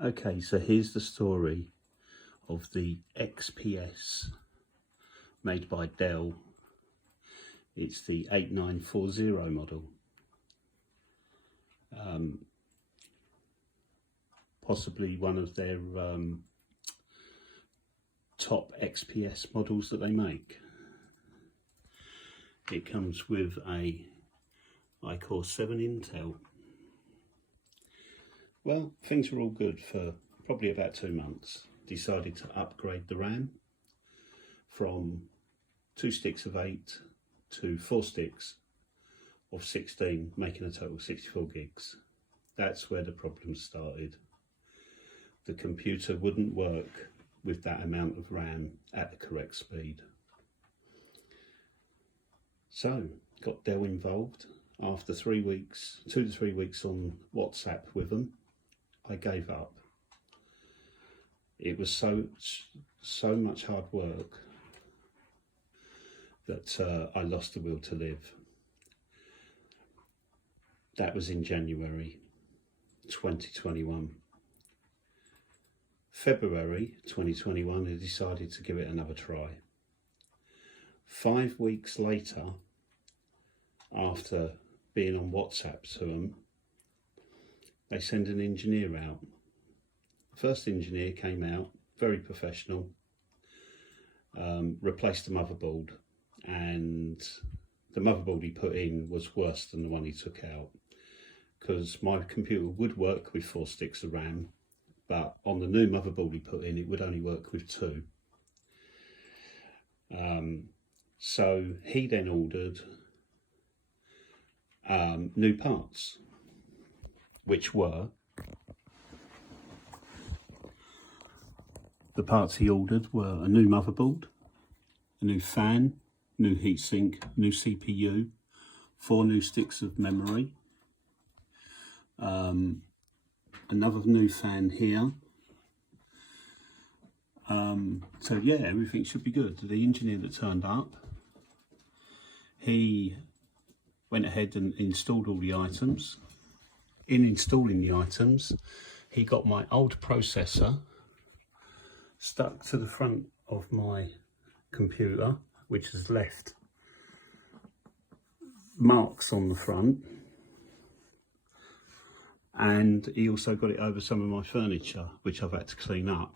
Okay, so here's the story of the XPS made by Dell. It's the 8940 model. Possibly one of their top XPS models that they make. It comes with a iCore 7 Intel. Well, things were all good for probably about 2 months. Decided to upgrade the RAM from 2 sticks of 8 to 4 sticks of 16, making a total of 64 gigs. That's where the problem started. The computer wouldn't work with that amount of RAM at the correct speed. So, got Dell involved. After 3 weeks, 2 to 3 weeks on WhatsApp with them, I gave up. It was so much hard work that I lost the will to live. That was in January 2021. February 2021, I decided to give it another try. 5 weeks later, after being on WhatsApp to them, they send an engineer out. The first engineer came out, very professional, replaced the motherboard, and the motherboard he put in was worse than the one he took out, because my computer would work with 4 sticks of RAM, but on the new motherboard he put in, it would only work with 2. So he then ordered new parts, which were the parts he ordered were a new motherboard, a new fan, new heatsink, new CPU, 4 new sticks of memory, another new fan here. So yeah, everything should be good. The engineer that turned up, he went ahead and installed all the items. In installing the items, he got my old processor stuck to the front of my computer, which has left marks on the front, and he also got it over some of my furniture, which I've had to clean up.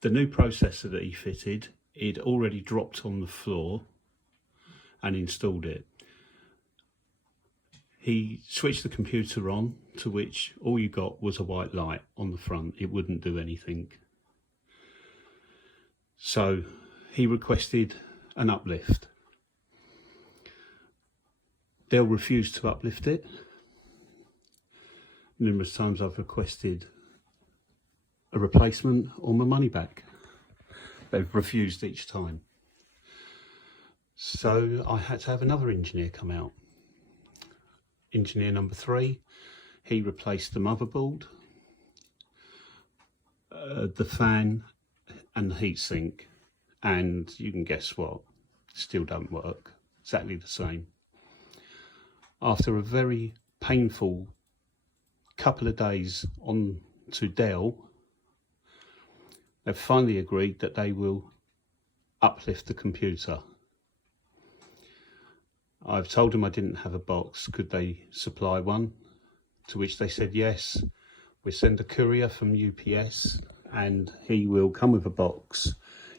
The new processor that he fitted, he'd already dropped on the floor and installed it. He switched the computer on, to which all you got was a white light on the front. It wouldn't do anything. So he requested an uplift. Dell refused to uplift it. Numerous times I've requested a replacement or my money back. They've refused each time. So I had to have another engineer come out. Engineer number 3, he replaced the motherboard, the fan and the heatsink, and you can guess what, still don't work, exactly the same. After a very painful couple of days on to Dell, they've finally agreed that they will uplift the computer. I've told them I didn't have a box, could they supply one? To which they said yes, we send a courier from UPS and he will come with a box,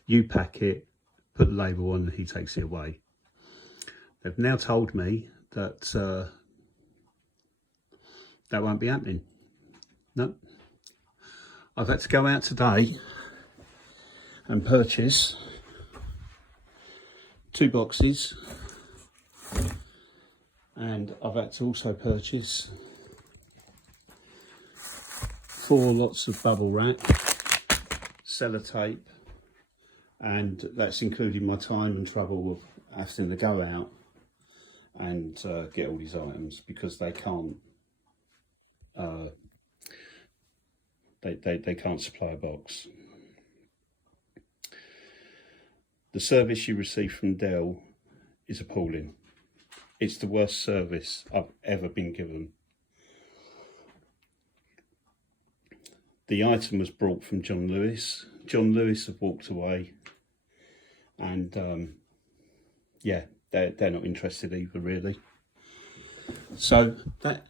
you pack it, put the label on and he takes it away. They've now told me that that won't be happening. No. I've had to go out today and purchase 2 boxes, and I've had to also purchase 4 lots of bubble wrap, sellotape, and that's including my time and trouble of having to go out and get all these items, because they can't they can't supply a box. The service you receive from Dell is appalling. It's the worst service I've ever been given. The item was brought from John Lewis. John Lewis have walked away, and yeah, they're not interested either, really. So that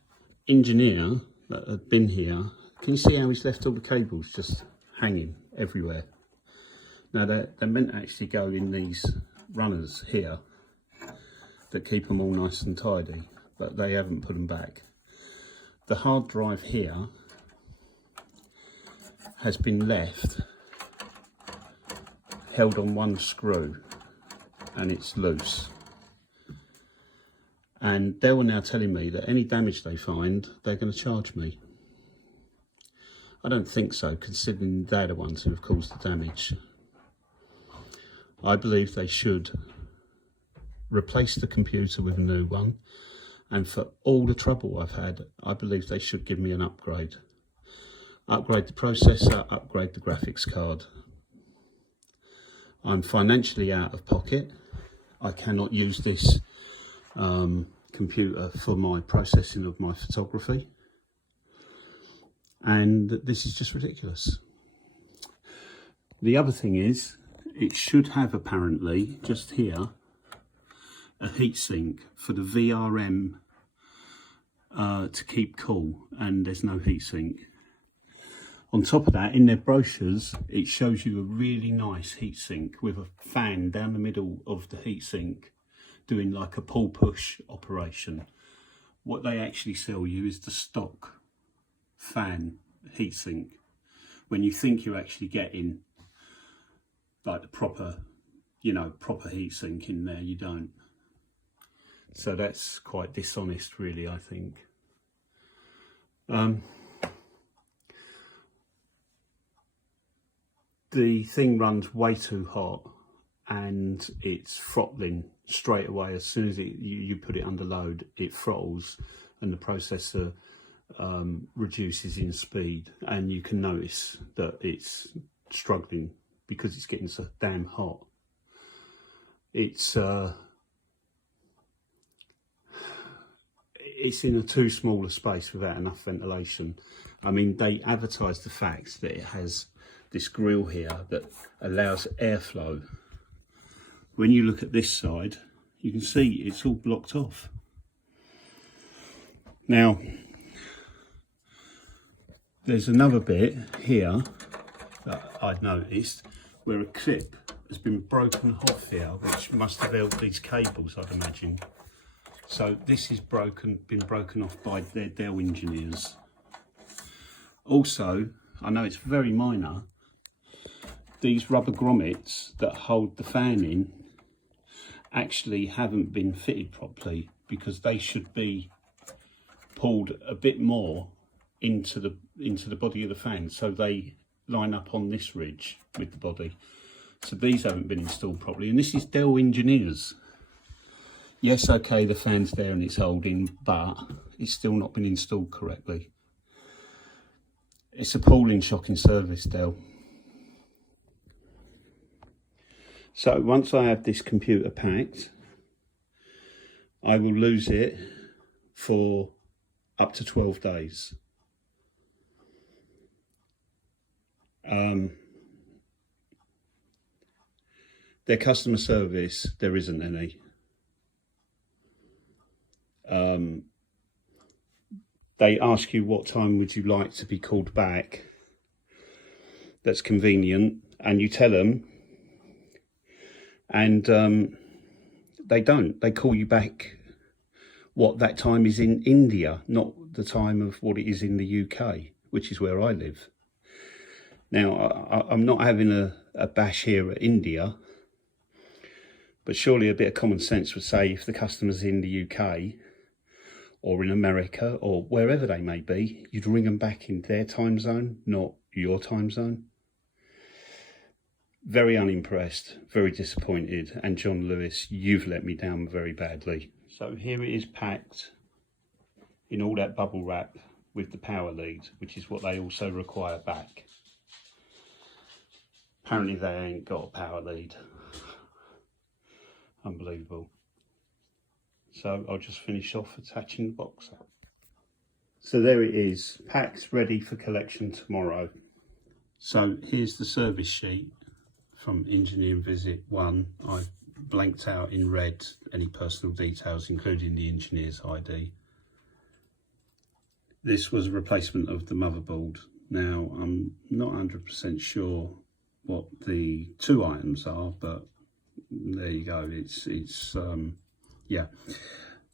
engineer that had been here, can you see how he's left all the cables just hanging everywhere? Now they're meant to actually go in these runners here that keep them all nice and tidy, but they haven't put them back. The hard drive here has been left held on one screw and it's loose. And Dell are now telling me that any damage they find, they're going to charge me. I don't think so, considering they're the ones who have caused the damage. I believe they should replace the computer with a new one, and for all the trouble I've had, I believe they should give me an upgrade. Upgrade the processor, upgrade the graphics card. I'm financially out of pocket. I cannot use this computer for my processing of my photography, and this is just ridiculous. The other thing is, it should have apparently just here a heatsink for the VRM to keep cool, and there's no heatsink. On top of that, in their brochures, it shows you a really nice heatsink with a fan down the middle of the heatsink doing like a pull push operation. What they actually sell you is the stock fan heatsink. When you think you're actually getting like the proper, you know, proper heatsink in there, you don't. So that's quite dishonest, really, I think. The thing runs way too hot and it's throttling straight away. As soon as you put it under load, it throttles and the processor reduces in speed, and you can notice that it's struggling because it's getting so damn hot. It's in a too small a space without enough ventilation. I mean, they advertise the fact that it has this grill here that allows airflow. When you look at this side, you can see it's all blocked off. Now, there's another bit here that I've noticed where a clip has been broken off here, which must have held these cables, I'd imagine. So this is been broken off by their Dell engineers. Also, I know it's very minor, these rubber grommets that hold the fan in actually haven't been fitted properly, because they should be pulled a bit more into the body of the fan, so they line up on this ridge with the body. So these haven't been installed properly, and this is Dell engineers. Yes, okay, the fan's there and it's holding, but it's still not been installed correctly. It's appalling, shocking service, Dell. So once I have this computer packed, I will lose it for up to 12 days. Their customer service, there isn't any. They ask you what time would you like to be called back that's convenient, and you tell them, and they don't. They call you back what that time is in India, not the time of what it is in the UK, which is where I live. Now, I'm not having a bash here at India, but surely a bit of common sense would say if the customer's in the UK or in America or wherever they may be, you'd ring them back in their time zone, not your time zone. Very unimpressed, very disappointed, and John Lewis, you've let me down very badly. So here it is packed in all that bubble wrap with the power lead, which is what they also require back. Apparently they ain't got a power lead. Unbelievable. So I'll just finish off attaching the box up. So there it is, packed, ready for collection tomorrow. So here's the service sheet from Engineering Visit 1. I've blanked out in red any personal details, including the engineer's ID. This was a replacement of the motherboard. Now, I'm not 100% sure what the two items are, but there you go. Yeah.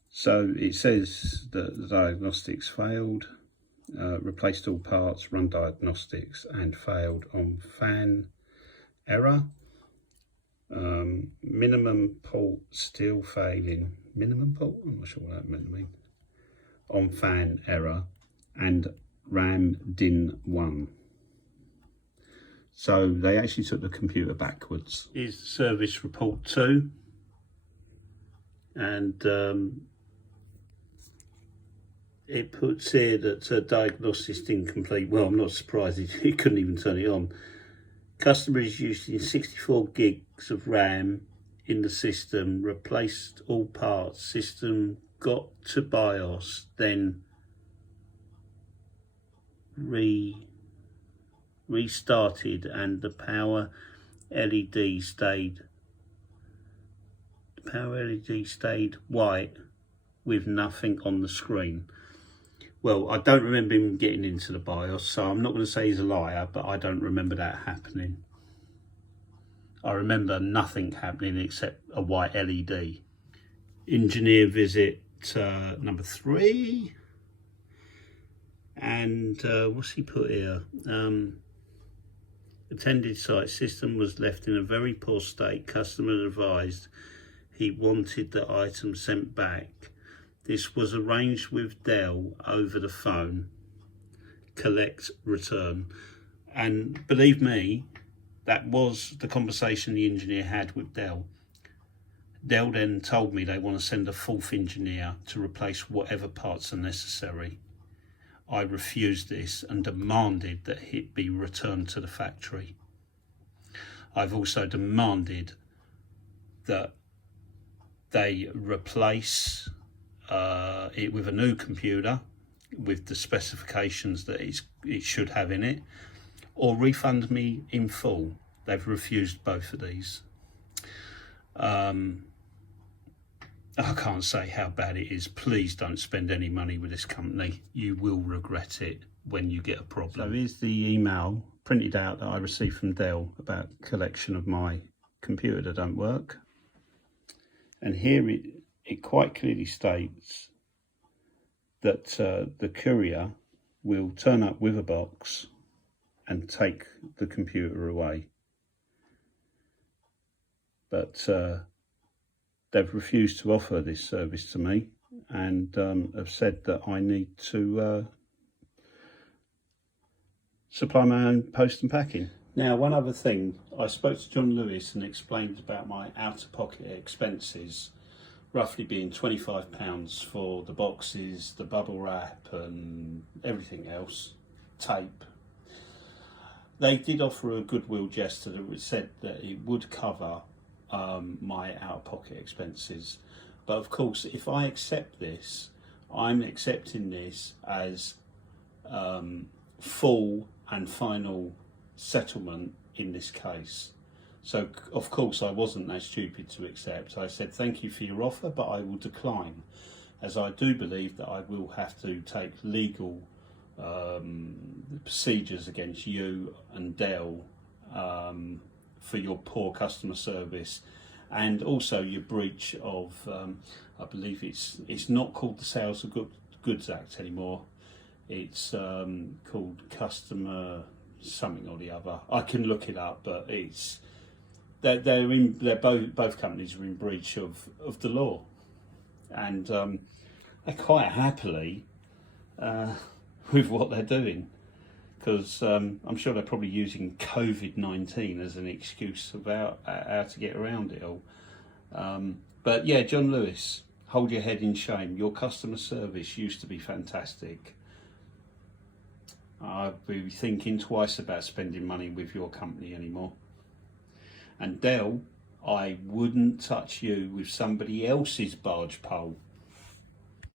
So it says that the diagnostics failed, replaced all parts, run diagnostics, and failed on fan error. Minimum port still failing. Minimum port? I'm not sure what that meant to mean. On fan error, and RAM DIN 1. So they actually took the computer backwards. Here's the service report 2, and it puts here that diagnosis incomplete. Well, I'm not surprised, he couldn't even turn it on. Customer is using 64 gigs of RAM in the system, replaced all parts, system got to BIOS, then restarted, and the power LED stayed white with nothing on the screen. Well, I don't remember him getting into the BIOS, so I'm not going to say he's a liar, but I don't remember that happening. I remember nothing happening except a white LED. Engineer visit number 3. And what's he put here? Attended site, system was left in a very poor state. Customer advised he wanted the item sent back. This was arranged with Dell over the phone. Collect, return. And believe me, that was the conversation the engineer had with Dell. Dell then told me they want to send a 4th engineer to replace whatever parts are necessary. I refused this and demanded that it be returned to the factory. I've also demanded that they replace it with a new computer with the specifications that it should have in it, or refund me in full. They've refused both of these. I can't say how bad it is. Please don't spend any money with this company. You will regret it when you get a problem. So here's the email printed out that I received from Dell about collection of my computer that don't work. And here it quite clearly states that the courier will turn up with a box and take the computer away. But they've refused to offer this service to me, and have said that I need to supply my own post and packing. Now, one other thing, I spoke to John Lewis and explained about my out-of-pocket expenses, roughly being £25 for the boxes, the bubble wrap and everything else, tape. They did offer a goodwill gesture that said that it would cover my out-of-pocket expenses, but of course if I accept this, I'm accepting this as full and final settlement in this case. So of course I wasn't that stupid to accept. I said thank you for your offer, but I will decline, as I do believe that I will have to take legal procedures against you and Dell for your poor customer service, and also your breach of I believe it's not called the Sales of Goods Act anymore. It's called customer something or the other. I can look it up, but it's they're both companies are in breach of the law, and they're quite happily with what they're doing, because I'm sure they're probably using COVID-19 as an excuse about how to get around it all. But yeah, John Lewis, hold your head in shame. Your customer service used to be fantastic. I'd be thinking twice about spending money with your company anymore. And Dell, I wouldn't touch you with somebody else's barge pole.